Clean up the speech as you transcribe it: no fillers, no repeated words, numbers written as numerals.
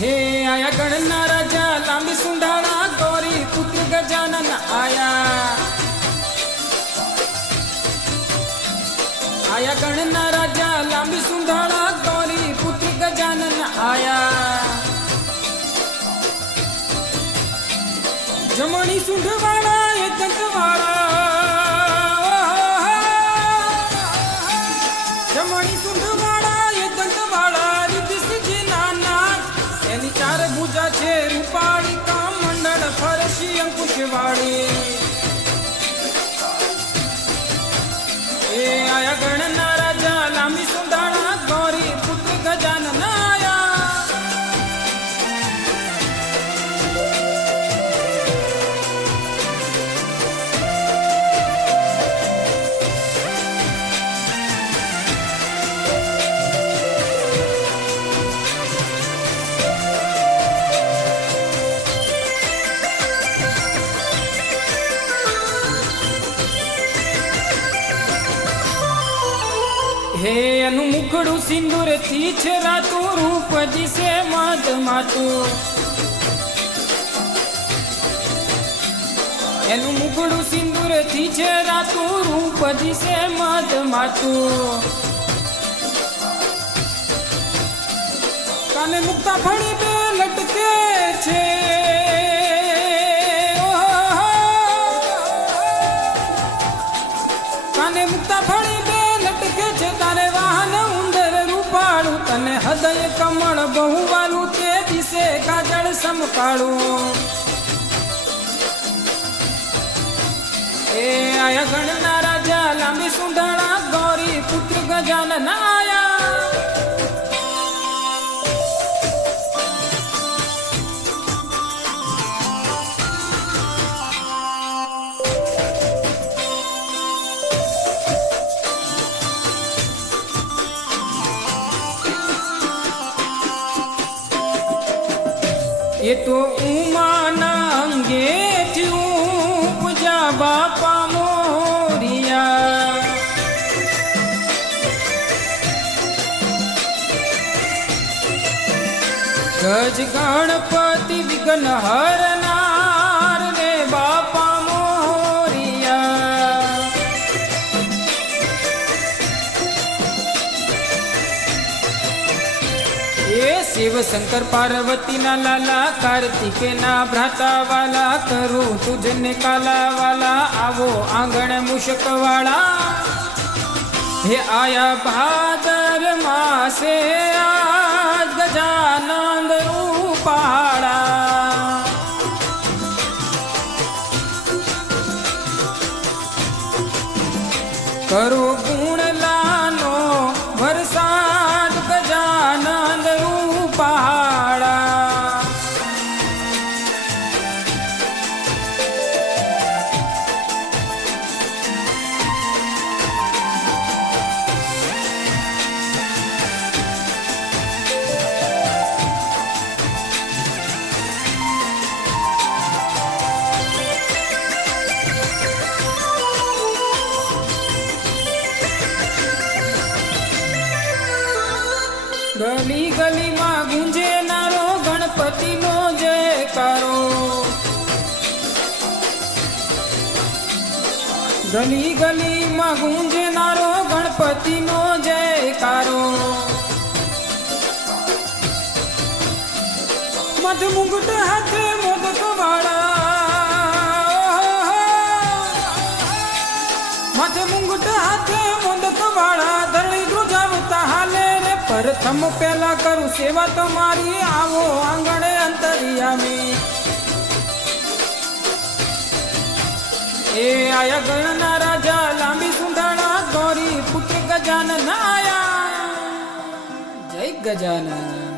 हे आया गणना राजा लांबी सुंडाळा गौरी पुत्र गजानन आया आया गणना राजा लांबी सुंडाळा गौरी पुत्र गजानन आया जमणी सुंढवाळा एकदंतवाळा जमणी सुंढवाळा एकदंतवाळा रिद्धी नाथ एनी चार भुजा छे रूपाળી કામ મંડળ ફરશી અંકુશવાળી એ આયા ગણના રાજા લાંબી સુંડાળા ગૌરી પુત્ર ગજાનન આયા हे अनु मुखड़ू सिंदूर थी छरातू रूप जिसे मद मातू एनु मुखड़ू सिंदूर थी छरातू रूप जिसे मद मातू काने मुक्ता फड़ी पे लटके छे काने मुक्ता फड़ी पे लटके छे तारे वाहन उंदर रूपाळू तने हृदय कमळ बहुवालू ते दिसे गाजळ समकाळू ए आया गणना राजा लांबी सुंडाळा गौरी पुत्र गजानन आया ये तो उमाना अंगे उपजा बापा मोरिया गज गणपति विघ्न हरनार रे बापा मोरिया शिव शंकर पार्वती ना लाला कार्तिके ना भ्राता वाला करू तुझने काला वाला आवो आंगण मुशक वाला हे आया भादर मासे आज गजानंद रूपाळा करो गुण लानो वरसाद गजानंद रूपाळा गली गली में गूंजे नारो गणपति नो जयकारो गली गली में गूंजे नारो गणपति नो जयकारो मध मुंगट हाथे मोदक वाला मध मुंगट हाथे मोदक वाला धरणी ध्वजावता हाले प्रथम पहला करू सेवा तुम्हारी आवो आंगणे अंतरिया में ए आया गणना राजा लांबी सुंडाळा गौरी पुत्र गजानन आया ગજાનન